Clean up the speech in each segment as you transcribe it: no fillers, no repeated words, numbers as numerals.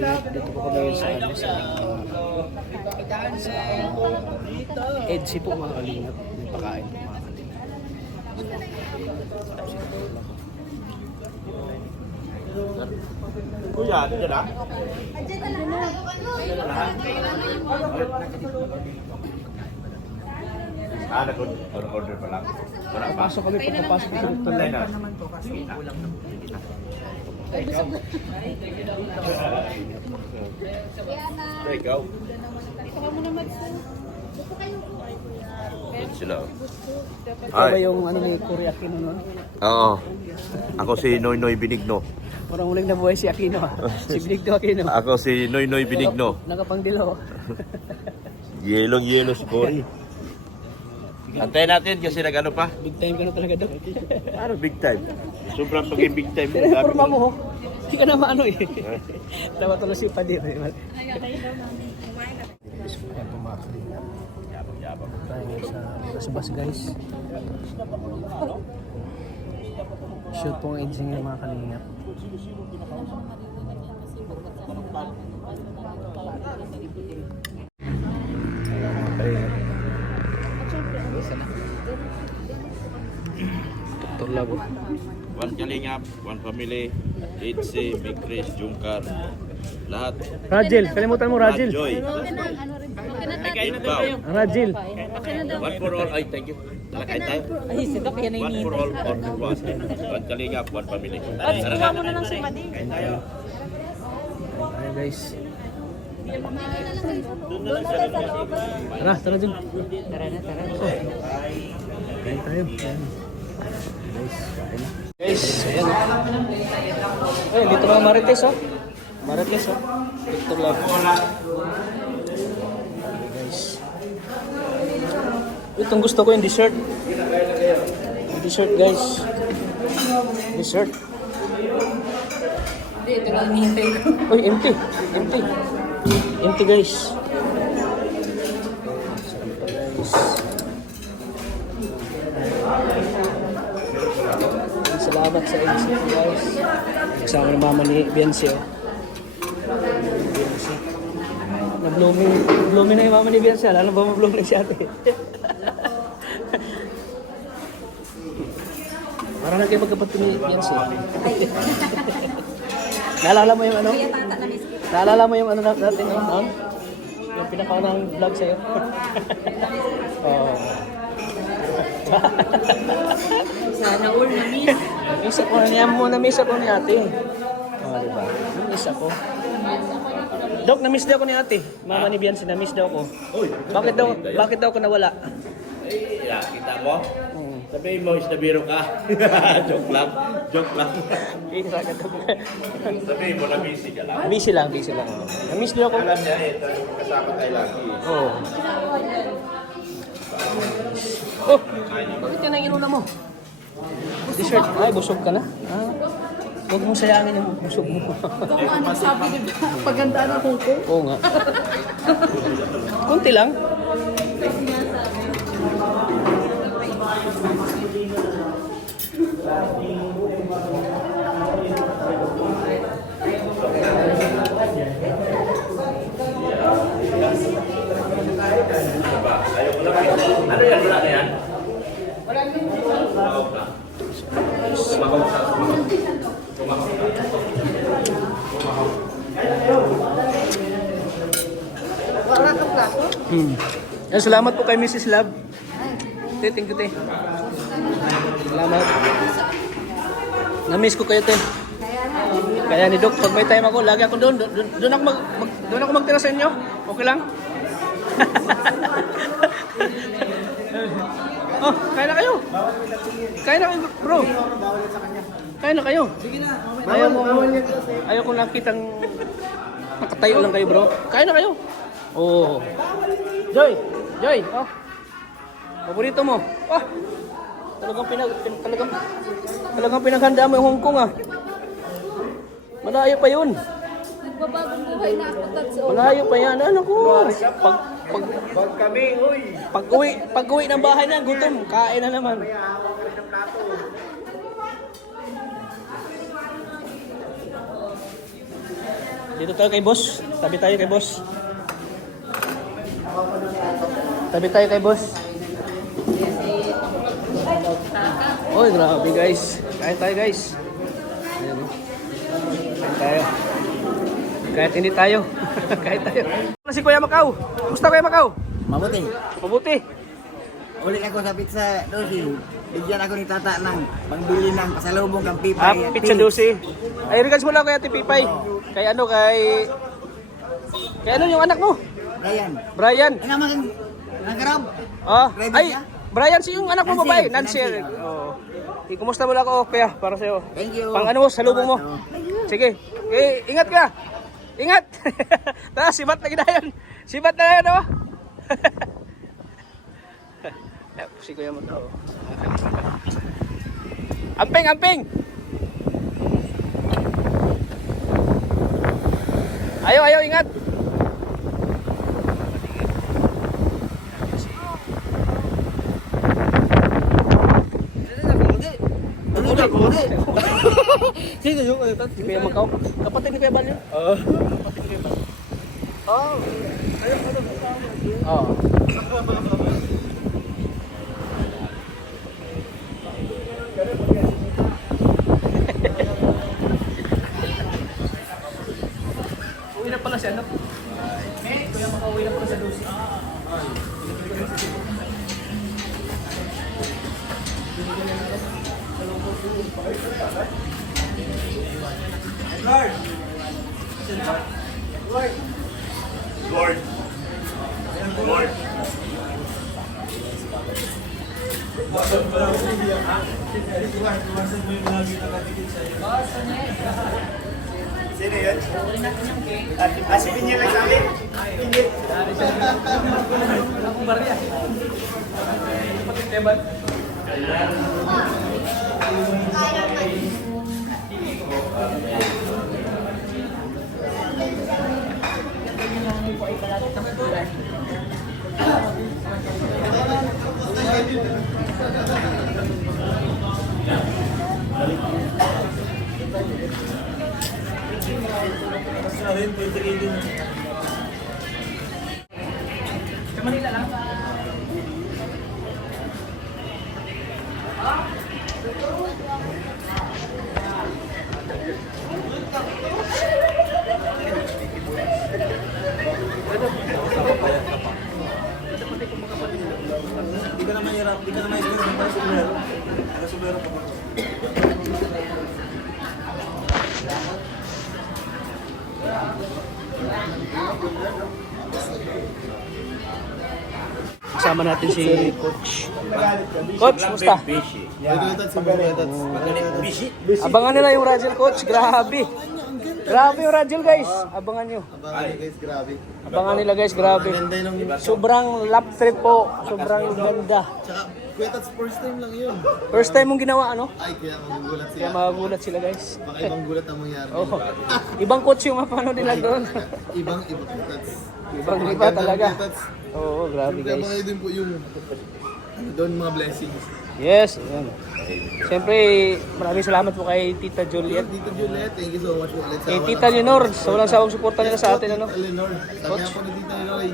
Dito po kami sa EDSI po mga kalingap. May pakain po mga kalingap. Kuya, ano dyan ah? Nag-order pa lang. Wala pa. Pasok kami pagkapasok sa restaurant. Online na. Ikaw? Yan sila. Ikaw ba yung ano ni Cory Aquino nun? Oo. Ako si Noynoy Benigno. Parang huling nabuhay si Aquino. Si Benigno Aquino. Ako si Noynoy Benigno. Nakapangdilo. Yelong-yelo si Cory. Antayin natin kasi nag-ano pa. Big time ka na talaga doon. Ano big time? Sobrang paging big time. Pero yung forma mo, hindi ka na maano eh. Tawa tuloy si Padir. Ayan po mga kalingap. Yabang-yabang. Tayo sa bus guys. Shoot po ang edging ng mga kalingap. Turlabo. One Kalingap, one family, Itzy, Big Chris, Jungkar, lahat. Rajil, kalimutan mo Rajil. Joy. Ikaw. Rajil. One for all. Ay, thank you. Talakain tayo. Ay, si Doc, yan ay One for all, all for one. One Kalingap, one family. At sikuha mo na lang si Madi. Ayan guys. Tara, tara dun. Tara na, tara na. Kain tayo. Ayan. Guys, kain na. Guys, ayan. Ay, dito mga Marites oh. Marites oh. Dito lang. Guys. Itong gusto ko yung dessert. Yung dessert guys. Dessert. Hindi, ito lang hinihintay ko. Uy, empty. Empty. Empty guys. Salamat sa NCT guys. Kasama ng mama ni Biancy oh. Na-blooming na yung mama ni Biancy. Alam ba ma-blooming si ate? Para na kayo magkapatid ni Biancy. Naalala mo yung ano? Naalala mo yung ano natin noon? Yung pinakaunang vlog sa'yo? Oh. Sana all na-miss. Na-miss ako ni ate. Oh, diba? Na-miss ako. Dok, na-miss daw ako ni ate. Mama ni Biancy, na-miss daw ako. Bakit daw ako nawala? Eh, yeah, kita mo? Sabihin mo, isnabiro ka. Joke lang. Joke lang. Sabihin mo, na-busy ka lang. Busy lang. Na-miss daw ako. Alam niya eh, kasama tayo lagi. Oo. Oh, bakit yan ang inuna mo? Dessert. Ay, busog ka na. Ah. Huwag mong sayangin yung busog mo. Ito nga nagsabi, di ba? Pagandaan ng Hong Kong. Oo nga. Kunti lang. Ano yan? Wala na yan? Wala ka plato? Salamat po kay Mrs. Love. Thank you, te. Salamat. Na-miss ko kayo, te. Kaya ni Doc, pag may time ako, lagi ako doon. Doon ako magtira sa inyo. Okay lang? Oh, kain na kayo. Kain na kayo, bro. Kain na kayo. Ayaw ko nakitang nakatayo lang kayo, bro. Kain na kayo. Oh. Joy. Oh. Paborito mo. Oh. Talagang pinaghanda mo yung Hong Kong ah. Malayo pa yun. Nagbabagong buhay na ako, Tatso. Malayo pa yan. Ano ko? Bag kami, uy! Pag uwi ng bahay na, gutom. Kain na naman. Dito tayo kay boss. Tabi tayo kay boss. Tabi tayo kay boss. Oy, grabe guys. Kain tayo guys. Ayan. Kain tayo. Kahit hindi tayo. Kain tayo. Si Kuya Macau. Kumusta Kuya Macau? Mabuti. Mabuti. Ulit ako sa pizza dosi. Bigyan ako ni tata ng pangbili ng pasalubong kang pipay. Pizza dosi. Ay, regards mo lang kay Ate Pipay. Kay ano, kay ano yung anak mo? Brian. Brian. Ay naman, nagkarab. Oh, Ready ay, siya? Brian, si yung anak mo Nancy, babae, Nancy. Nancy. Oo. Kumusta mo lang ako, Kuya, para sa'yo. Thank you. Pang ano mo, salubong mo. Sige. Ingat ka. Ingat. Tara, sibat na ginayan. Sibat na yan, oh. Si Kuya mo to. Amping, amping. Ayaw, ayaw, ingat. Sino yung ano? Si Kuya Macau? Kapatid ni Kuya Bal yun? Oo. Kapatid ni Kuya Bal. Oh. Ayaw, ano? Oo. Uwi na pala siya, no? Kuya Macau, uwi na pala sa dosi. Akong barya. Kapatid ni Bal. Sa Manila lang. Di ka naman hirap, di ka naman hirap ng para sumero. Para sumero pa ba? Kasama natin si Coach. Coach, kumusta? Abangan nila yung Rajel, Coach. Grabe. Grabe yung Rajel, guys. Abangan nyo. Abangan nila, guys. Grabe. Sobrang lap trip po. Sobrang ganda. Tsaka, Kuya Tats, first time lang yun. First time mong ginawa, ano? Ay, kaya magugulat Kaya sila. magulat sila, guys. Baka ibang gulat ang mangyari. Oh. Ibang coach yung mapano nila doon. Ibang Kuya Tats. Ibang Ang iba ganda ng talaga. Kuya Tats. Oo, grabe, Siyempre, guys. abangan din po yung doon mga blessings. Yes, yan. Siyempre, maraming salamat po kay Tita Juliet. Dito Juliet, thank you so much po ulit sa Kay Tita Leonor, sa walang sawang suporta nila sa atin, ano? Tita Lenore. Sabi nga po ni Tita Lenore,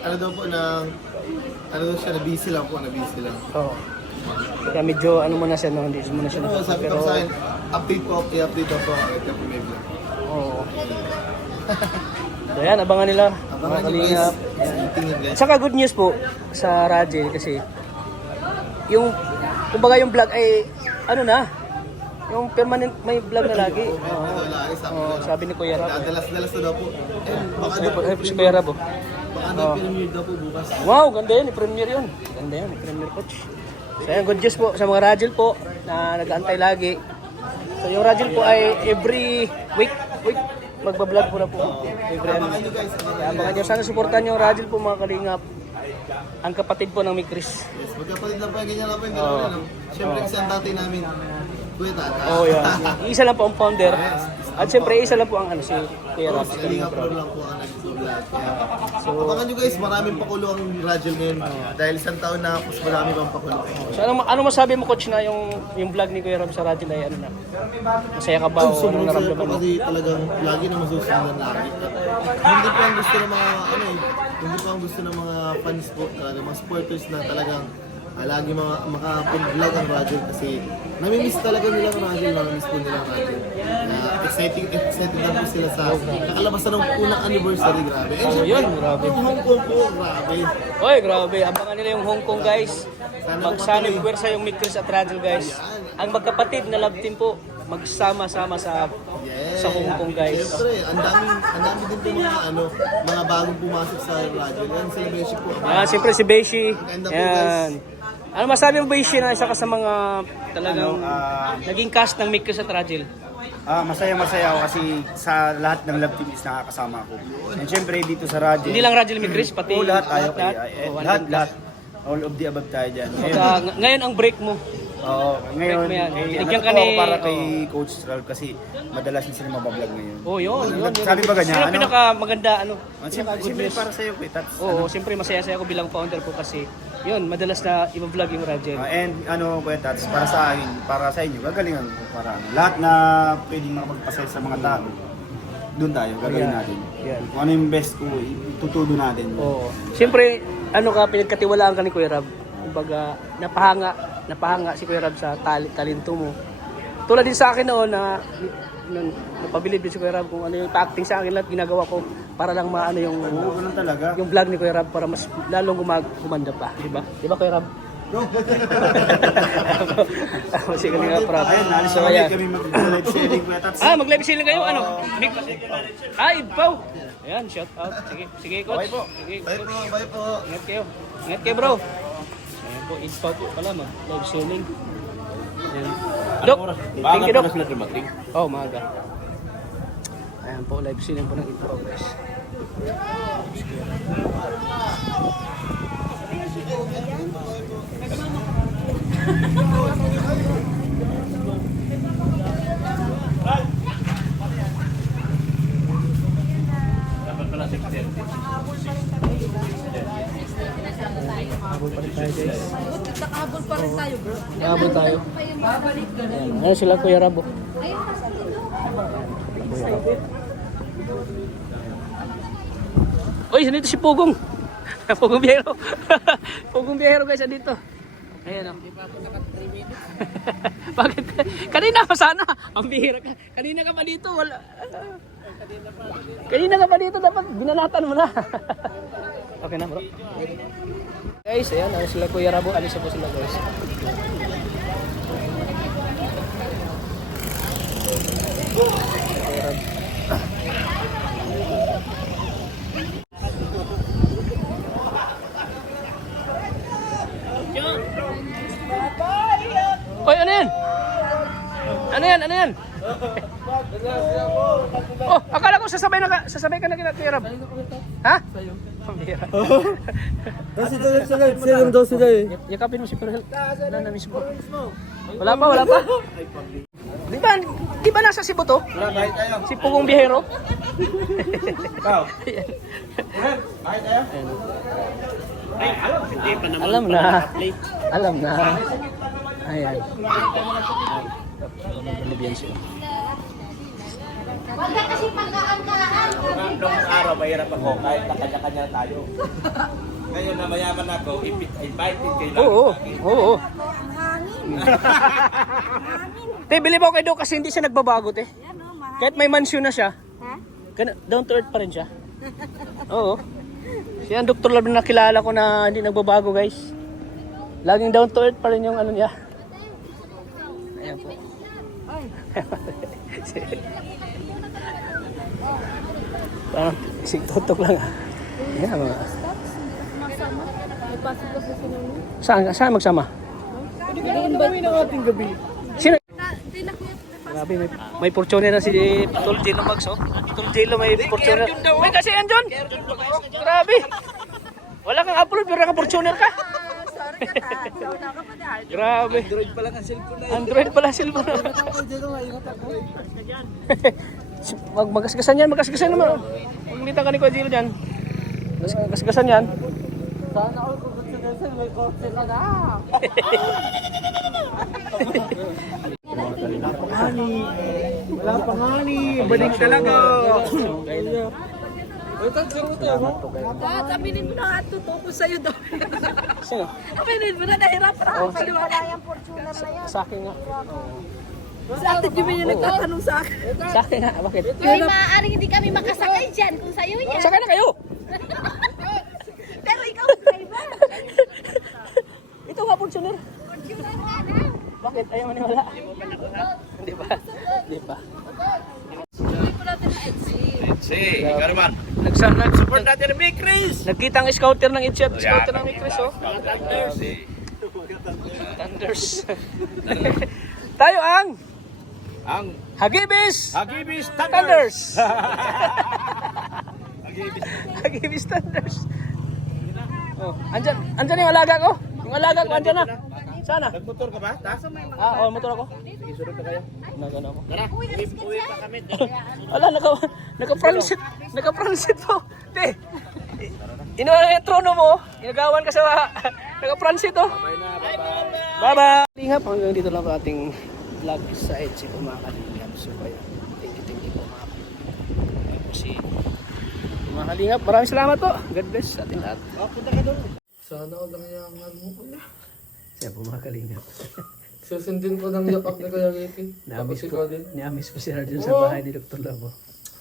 ano daw po ano daw siya, na-busy lang po, na-busy lang. Oo. Kaya medyo ano muna siya, no? Hindi muna siya Ano, nakaka. sabi ko sa akin, update po, i-update po ako. Ito po may vlog. Oo. So yan, abangan nila. Abangan Mga niyo kalingap. guys. Tingin guys. At saka good news po sa Rajel kasi yung, kumbaga yung vlog ay, ano na, yung permanent may vlog na lagi. Ito lagi, sabi Oo, ko. sabi ni Kuya Rab. Dalas-dalas na daw po. Baka Si Kuya Rab, oh. Baka daw premiere daw po bukas. Wow, ganda yun, i-premiere yun. Ganda yun, i-premiere coach. So yan, good news po sa mga Rajel po na nag-aantay lagi. So yung Rajel po ay every week magbablog po na po. Every ano. Abangan nyo guys. Kaya abangan nyo, sana supportan nyo yung Rajel po mga kalingap. Ang kapatid po ng Mikris. Yes, magkapatid lang po yung ganyan lang po yung dalawa. No? Siyempre kasi ang tatay namin, Kuya Tata. Oh, yan. Isa lang po ang founder. Yes, At siyempre, isa lang po ang si Kuya Rob. Si Kalinga Pro lang po ang nag-vlog. So, abangan nyo guys, maraming pakulo ang Rajel ngayon. Dahil isang taon na, mas marami pang pakulo. So, ano masabi mo, Coach, na yung vlog ni Kuya Rob sa Radyo ay ano na? Masaya ka ba o anong Sobrang saya po naramdaman mo? kasi talagang lagi na masusundan lagi. Hindi po ang gusto ng mga, hindi po ang gusto ng mga fans po, talaga, mga supporters na talagang lagi makapag-vlog ang Rajel kasi namimiss talaga nila ang Rajel, namimiss po nila ang Rajel. Excited na po sila sa kakalabasan ng unang anniversary, grabe. And syempre, yun, grabe. yung Hong Kong po, grabe. Oy, grabe. Abangan nila yung Hong Kong, guys. Sana Magsanib matuloy. pwersa yung Mikris at Radyo, guys. Ang magkapatid na love team po, magsama-sama sa Hong Kong, guys. Siyempre, ang dami din po mga bagong pumasok sa Rajel. Yan, sila Beshi po. Siyempre si Beshi. Ganda po, Yan. Ano masabi mo, Beshi, na isa ka sa mga talagang naging cast ng Mikris at Radyo? Masaya ako kasi sa lahat ng love team is nakakasama ako. And syempre dito sa radyo. Hindi lang Radyo Mikris, pati lahat tayo. Oh, Lahat. All of the above tayo dyan. Ngayon ang break mo. Ngayon, Break mo yan. Bigyan natutuwa ka ni- ako para kay Coach Ralph kasi madalas na sila mabablog ngayon. Oh, yun. Sabi ba ganyan, Sino ano? pinaka maganda, Siyempre goodness? para sa'yo, Tats. Oo, siyempre masaya ako bilang founder po kasi yun, madalas na i-vlog yung Radyo. And Tats, para sa akin, para sa inyo, gagalingan ko para lahat na pwedeng makapagpasaya sa mga tao. Doon tayo, gagawin Yan. natin. Yan. Kung ano yung best ko, itutudo natin. Oo. Siyempre, pinagkatiwalaan ka ni Kuya Rab. Kumbaga, napahanga si Kuya Rab sa talento mo. Tulad din sa akin noon na napabilib din si Kuya Rab kung ano yung acting sa akin lahat ginagawa ko para lang maano yung Ganun talaga. yung vlog ni Kuya Rab para mas lalong gumanda pa, di ba? Di ba Kuya Rab? Sige nga, Rab. Ayun, nalis So, na ulit ayan. kami mag-live sharing, Kuya Tats. Mag-live selling kayo, ano? Idpaw! Ayan, shout out. Sige, coach. Sige, Bye coach. po, bye po. Ingat kayo, bro. Ayan po, Idpaw po pala, mag-live selling. Ayan. Dok, thank you, Dok. sila dumating. Oh, maaga. Ayan po, live selling po ng Idpaw, guys. Dapat pala 6:30. Habol pa rin tayo, guys. Nakahabol pa rin tayo, bro. Habol tayo. Babalik ka rin. Ayan, ano sila, Kuya Rabo? Ayun, nasa dito. Uy, nandito si Pugong. Pugong Biyahero. Pugong Biyahero, guys, nandito. Ayan, o. Bakit? Kanina pa sana. Ang bihira ka. Kanina ka pa dito. Wala. Kanina ka pa dito. Dapat binanatan mo na. Okay na, bro. Guys, ayan. Ano sila, Kuya Rabo? Alis po sila, guys. Kuya Rabo. Hoy, ano yan? Ano yan? Ano yan? Oh, akala ko sasabay ka na kina Kuya Rab. Ha? Pambira. Silang daw sila eh. Yakapin mo si Perhel. Wala na miss mo. Wala pa. Di ba nasa Cebu to? Si Pugong Biyahero? Alam na. Ayan. Balibiyan sila. Wala kasi pagkaan-kaan. Nung araw, mahirap ako kahit na kanya-kanya tayo. Ngayon na mayaman ako, invited kayo lang. Oo. Te, bili mo kay Doc kasi hindi siya nagbabago, te. Kahit may mansion na siya. Down to earth pa rin siya. Oo. Siya ang Dr. Lab na nakilala ko na hindi nagbabago, guys. Laging down to earth pa rin yung ano niya. Ayan po. Parang tutok lang. Ayan mga. Saan magsama? Sino? Grabe, may Fortuner na si Tol Jello Max, oh. Tol Jello may Fortuner. May kasi yan, John. Grabe. Wala kang upload pero naka-Fortuner ka. Grabe. Android pa lang ang cellphone na Android pala cellphone. Magasgasan yan, magasgasan naman. Maglita ka ni Kuya Jilo dyan. Magasgasan yan. Sana all congratulations, may kotse ka na. Wala pa nga ni. Balik talaga. Aminin mo na nga totoo sa'yo daw. Sino? Aminin mo na, nahirapan ako paliwanag. Sa akin nga. Sa atin yung nagtatanong sa akin. Sa akin nga, bakit? Ay, maaaring hindi kami makasakay dyan kung sa'yo yan. Saka na kayo. Pero ikaw ang driver. Ito nga, Fortuner. Fortuner nga na. Bakit? Ayaw maniwala. Hindi ba? Hindi ba? Hindi ko natin na-exit. Si, ikaw naman. Support natin ang Big Chris. Nagkita ang scouter ng Itchat. Scouter ng Chris, oh. Thunders. Tayo ang Hagibis Hagibis Thunders. Hagibis Thunders. Oh, andyan yung alaga ko. Yung alaga ko andyan na. Sana. Nagmotor ka ba? Motor ako. Sige, sunod na kayo. Nagano ako. Tara, uwi pa kami. Wala, naka-Francit po. Te, inuha yung trono mo, inagawan ka sa naka-Francit oh. Bye-bye. Lingap, hanggang dito lang po ating vlog sa Etsy po mga kalingap. So kaya, thank you po mga kalingap. Ayun po si mga kalingap. Maraming salamat po. God bless sa ating lahat. Punta ka doon. Sana ako lang yung ano ko na. Siya po mga kalingap. Susundin ko ng yapak na Kuya Ricky. Naamis Tapos po, ikaw din. niamis po si Arjun sa bahay ni Dr. Labo.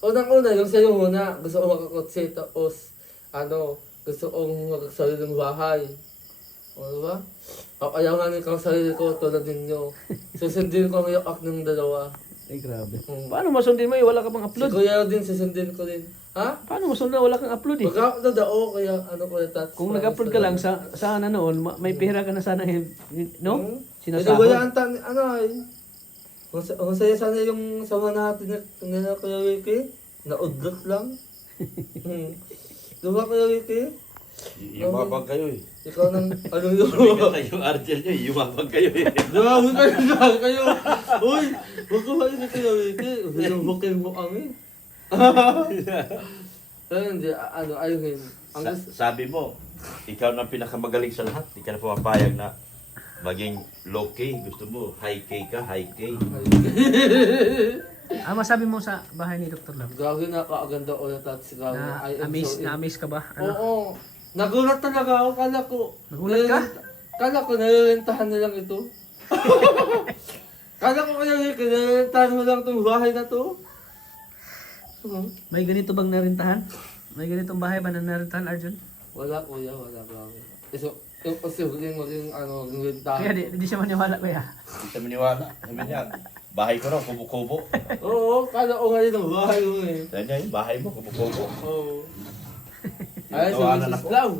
Unang-una, yung sa'yo muna. Gusto ko makakotse. Tapos, gusto kong magkasariling bahay. O, diba? Papayangan ko ang sarili ko tulad ninyo. Susundin ko ang yapak ng dalawa. Ay, grabe. Hmm. Paano masundin mo? Wala ka bang Si upload? Kuya din, susundin ko din. Ha? Paano masundin? Wala kang upload eh. Pagka-upload ako, kaya ko yung tats. Kung nag-upload ka lang sa noon, may pera ka na sana, no? Ito Sinasahod. wala ang ay. Kung saya sana yung sama natin na Kuya Ricky, naudlot lang. Diba Kuya Ricky? Yumabang kayo eh. Ikaw nang, ano yun? Yung Argel nyo, yumabang kayo eh. Grabe kayo. Uy, huwag ko ba yun ni Kuya Ricky? Hinubukin mo kami. Pero hindi, ayun. Sabi mo, ikaw na pinakamagaling sa lahat. Di ka na pumapayag na maging low K. Gusto mo, high K ka, high K. Masabi mo sa bahay ni Dr. Love? Gagi na kaaganda ko na tats. Na-amaze ka ba? Oo. Nagulat talaga ako. Nagulat ka? Kala ko nalilentahan na lang ito. Kala ko nalilentahan mo lang itong bahay na to. May ganito bang narintahan? May ganitong bahay ba na narintahan, Arjun? Wala kuya, wala bago. Yung posibleng maging lentahan. Kaya di siya maniwala, kuya. Hindi sa maniwala. Sabi niya, bahay ko raw, kubo-kubo. Oo, kala ko ngayon ang bahay mo eh. Sabi niya, yung bahay mo, kubo-kubo. Oo. Ay, si Tawanan Mrs. ako. Lau.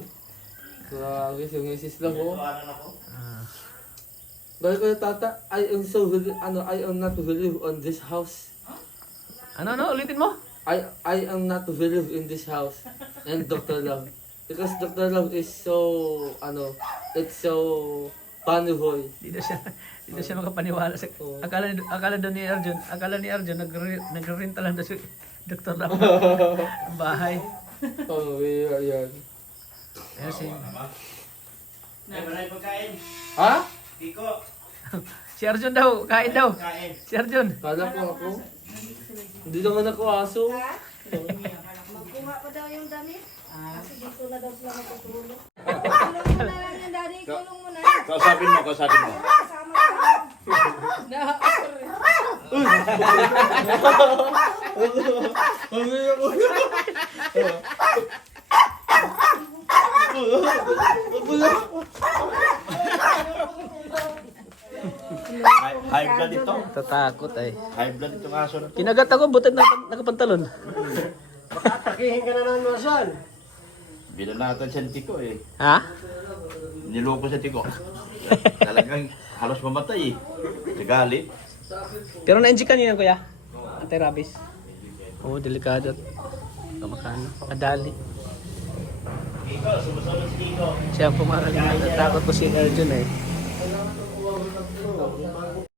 Grabe, si Mrs. Lau ko. Dahil ko yung tata, I am not to believe on this house. Ano, ulitin mo? I am not to believe in this house and Dr. Love. Because Dr. Love is so, it's so funny boy. Di na siya makapaniwala. Oo. Akala ni Arjun, nagre-renta lang na si Dr. Love ang bahay. Oh, yan. Ayan si... Ha? Si Arjun daw, kain daw. Si Arjun. Kala ko ako. Hindi naman ako aso. Magkunga pa daw yung damit. Kasi dito na daw sila magtutulog. Kulong mo na lang yan, Daddy. Kulong mo na. Kausapin mo. Kasama ka. High blood ito. Tatakot ay. High blood itong aso na to. Kinagat ako, butit na nakapantalon. Binanatan siya ng tiko eh. Ha? Niloko sa tiko. Talagang halos mamatay eh. Nagalit. Pero na-injikan niyo yan, kuya? Anti-rabies. Oo, delikado. Kamakano. Kadali. Siya po mga kalimay. Natakot po si Arjun eh.